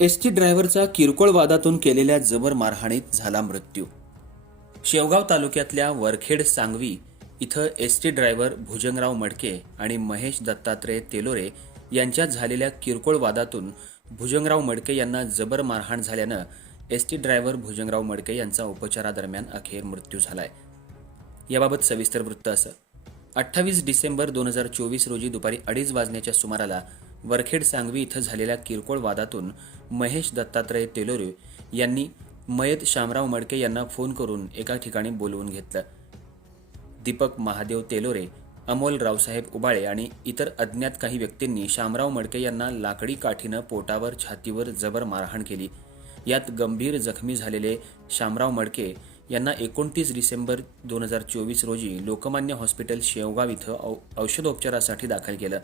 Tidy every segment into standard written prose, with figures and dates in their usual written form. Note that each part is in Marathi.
एसटी ड्रायव्हरचा किरकोळ वादातून केलेल्या जबर मारहाणीत झाला मृत्यू. शेवगाव तालुक्यातल्या वरखेड सांगवी इथं एसटी ड्रायव्हर भुजंगराव मडके आणि महेश दत्तात्रय तेलोरे यांच्यात झालेल्या किरकोळ वादातून भुजंगराव मडके यांना जबर मारहाण झाल्यानं एसटी ड्रायव्हर भुजंगराव मडके यांचा उपचारादरम्यान अखेर मृत्यू झालाय. याबाबत सविस्तर वृत्त असं. 28 डिसेंबर 2024 रोजी दुपारी 2:30 वाजण्याच्या सुमाराला वरखेड सांगवी इथं झालेल्या किरकोळ वादातून महेश दत्तात्रय तेलोरे यांनी मयत शामराव मडके यांना फोन करून एका ठिकाणी बोलवून घेतलं. दीपक महादेव तेलोरे, अमोल रावसाहेब उबाळे आणि इतर अज्ञात काही व्यक्तींनी शामराव मडके यांना लाकडी काठीनं पोटावर, छातीवर जबर मारहाण केली. यात गंभीर जखमी झालेले शामराव मडके यांना 29 डिसेंबर 2024 रोजी लोकमान्य हॉस्पिटल शेवगाव इथं औषधोपचारासाठी दाखल केलं.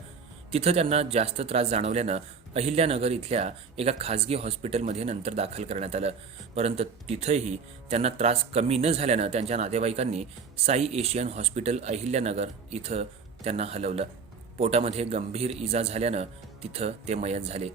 तिथं त्यांना जास्त त्रास जाणवल्यानं अहिल्यानगर इथल्या एका खासगी हॉस्पिटलमध्ये नंतर दाखल करण्यात आलं. परंतु तिथंही त्यांना त्रास कमी न झाल्यानं त्यांच्या नातेवाईकांनी साई एशियन हॉस्पिटल अहिल्यानगर इथं त्यांना हलवलं. पोटामध्ये गंभीर इजा झाल्यानं तिथं ते मयत झाले.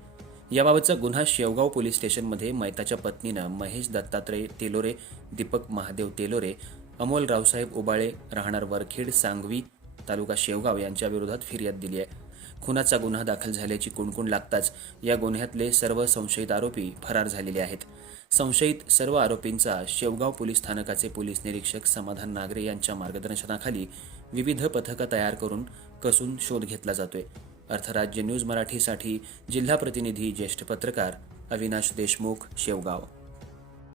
याबाबतचा गुन्हा शेवगाव पोलीस स्टेशनमध्ये मयताच्या पत्नीनं महेश दत्तात्रय तेलोरे, दीपक महादेव तेलोरे, अमोल रावसाहेब उबाळे राहणार वरखेड सांगवी तालुका शेवगाव यांच्या विरोधात फिर्याद दिली आहे. खुनाचा गुन्हा दाखल झाल्याची कुणकुण लागताच या गुन्ह्यातले सर्व संशयित आरोपी फरार झालेले आहेत. संशयित सर्व आरोपींचा शेवगाव पोलीस स्थानकाचे पोलीस निरीक्षक समाधान नागरे यांच्या मार्गदर्शनाखाली विविध पथकं तयार करून कसून शोध घेतला जातोय. अर्थराज्य न्यूज मराठीसाठी जिल्हा प्रतिनिधी ज्येष्ठ पत्रकार अविनाश देशमुख, शेवगाव.